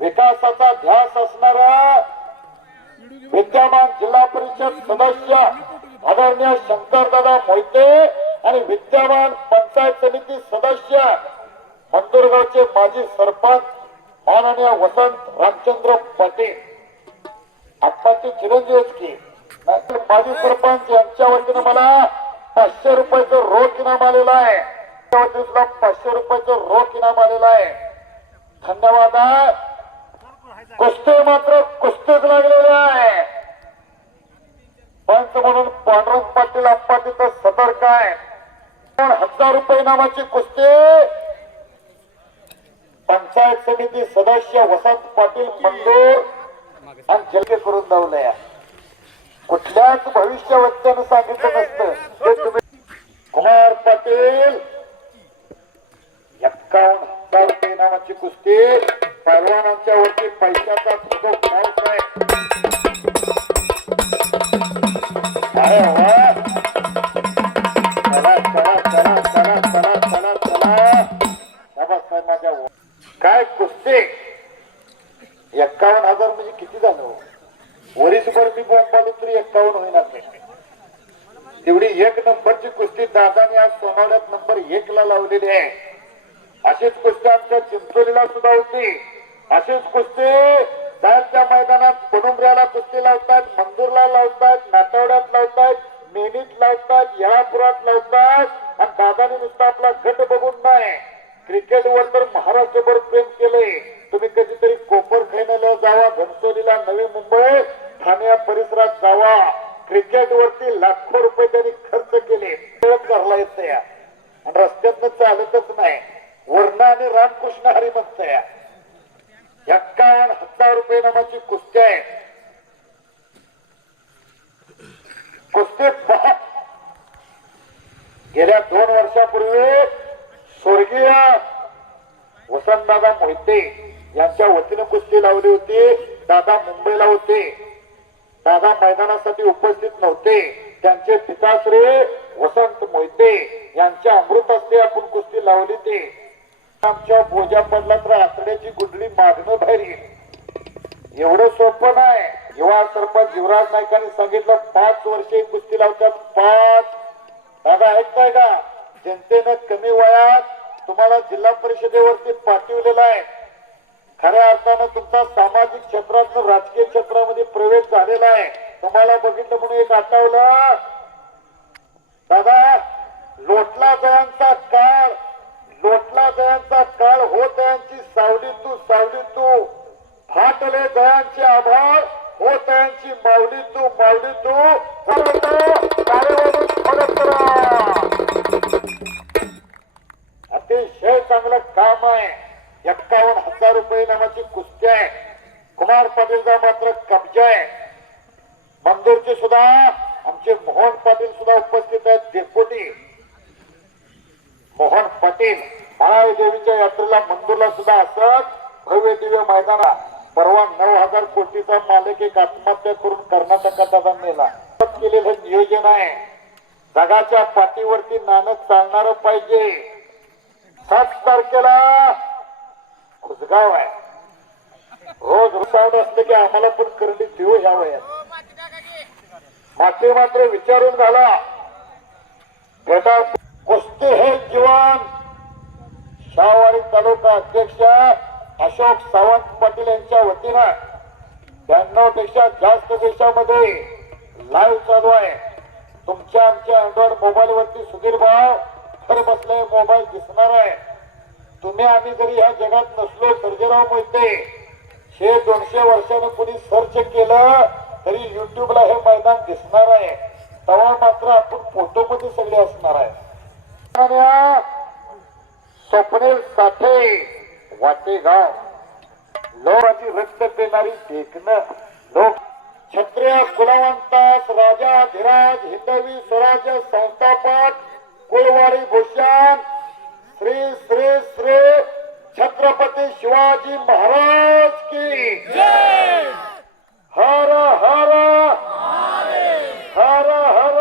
विकासाचा ध्यास असणारा विद्यमान जिल्हा परिषद सदस्य आदरणीय शंकरदादा मोहिते आणि विद्यमान पंचायत समिती सदस्य मंदुरगावचे माजी सरपंच माननीय वसंत रामचंद्र पाटील आत्ताचे चिरंजीव की माजी सरपंच यांच्या वतीने मला 500 रुपयाचं रोख इनाम आलेलं आहे. त्या वतीने सुद्धा 500 रुपयाचं रोख इनाम आलेलं आहे. धन्यवाद. कुस्ती मात्र कुस्तीच लागलेली आहे. पंच म्हणून पांडुरंग पाटील आप्पा तिथं सतर्क आहे. 1000 रुपये इनामाची कुस्ती पंचायत समिती सदस्य वसंत पाटील मंदूर आणि जलके करून लावलंय. कुठल्याच भविष्यवक्त्यानं सांगितलं नसतं ते तुम्ही. कुमार पाटील 51,000 रुपये इनामाची कुस्ती पैलवानांच्या वरती पैशाचा तो पाऊस आहे. काय कुस्ती 51,000 म्हणजे किती झालं? वरीसभर मी बोंबालो तरी 51 होईना. तेवढी 1 नंबरची कुस्ती दादाने आज सोनवड्यात नंबर 1 ला लावलेली आहे. अशीच कुस्ती आमच्या चिंचोलीला सुद्धा होती. अशीच कुस्ती जायच्या मैदानात पडुंबऱ्याला कुस्ती लावतात, मंदूरला लावतात, नाटवड्यात लावतात, मेनीत लावतात, येळापुरात लावतात. आणि दादाने नुसता आपला गट बघून नाही क्रिकेटवर तर महाराष्ट्रभर प्रेम केलंय. तुम्ही कधीतरी कोपर खेळण्याला जावा, घनसोलीला, नवी मुंबई, ठाणे या परिसरात जावा. क्रिकेट वरती लाखो रुपये त्यांनी खर्च केले. करला येत या आणि रस्त्यातनं चालतच नाही. वर्ण आणि रामकृष्ण हरी म्हणत या. 51,000 रुपये नामाची कुस्ती आहे. कुस्ती पहा. गेल्या 2 वर्षापूर्वी स्वर्गीय वसंतदादा मोहिते यांच्या वतीने कुस्ती लावली होती. दादा मुंबईला होते. दादा मैदानासाठी उपस्थित नव्हते. त्यांचे पिताश्री वसंत मोहिते यांच्या अमृत हस्ते आपण कुस्ती लावली. ते आमच्या बोजा पडला तर आतड्याची गुंडळी मागणं बाहेर येईल. एवढं सोपं नाही. युवा सरपंच युवराज नाईकांनी सांगितलं 5 वर्षे कुस्ती लावतात. 5 दादा ऐकताय का? जनतेनं कमी वयात तुम्हाला जिल्हा परिषदेवरती पाठवलेला आहे. खऱ्या अर्थानं तुमचा सामाजिक क्षेत्रात राजकीय क्षेत्रामध्ये प्रवेश झालेला आहे. तुम्हाला बघितलं म्हणून एक आठवलं. दादा लोटला जयांचा काळ, लोटला जयांचा काळ हो दयांची सावली तू, सावली तू फाटले दयांचे आभार हो दयांची माऊली तू, माऊली तू. अतिशय चांगलं काम आहे. 51,000 रुपये नामाची कुस्ती आहे. कुमार पाटीलचा मात्र कब्जा आहे. मंदूरचे सुद्धा आमचे मोहन पाटील सुद्धा उपस्थित आहेत. डेपुटी मोहन पाटील माळाई देवीच्या यात्रेला मंदूरला सुद्धा असत भव्य दिव्य मैदाना. परवा 9,000 कोटीचा मालक एक आत्महत्या करून कर्नाटकात नेला. केलेलं नियोजन आहे. जगाच्या पाठीवरती नाणं चालणार पाहिजे. 7 तारखेला खुसगाव आहे. रोज रुसावड असते की आम्हाला पण करंडी देऊ ह्या वयात. माती मात्र विचारून घाला. बेटा कुस्ती हे जीवन. शाहवाडी तालुका अध्यक्ष अशोक सावंत पाटील यांच्या वतीनं 92 पेक्षा जास्त देशामध्ये लाईव्ह चालू आहे. तुमच्या आमच्या अँड्रॉइड मोबाईल वरती सुधीर भाव घर बसले मोबाईल दिसणार आहे. तुम्ही आम्ही जरी ह्या जगात नसलो, सर्जेराव मोहिते 100-200 वर्षानं कोणी सर्च केलं तरी युट्यूबला हे मैदान दिसणार आहे. तेव्हा मात्र आपण फोटो मध्ये सगळे असणार आहे. स्वप्नील साठे वाटेगाव लोकांची रक्त पेणारी देखणं लोक क्षत्रिय कुलवंतास राजा धीराज हिंदवी स्वराज्य संस्थापक कुलवाडी भूषण श्री श्री श्री छत्रपती शिवाजी महाराज की जय. हर हर हर हर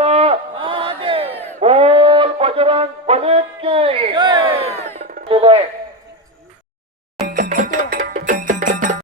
बोल बजरंग बली की जय.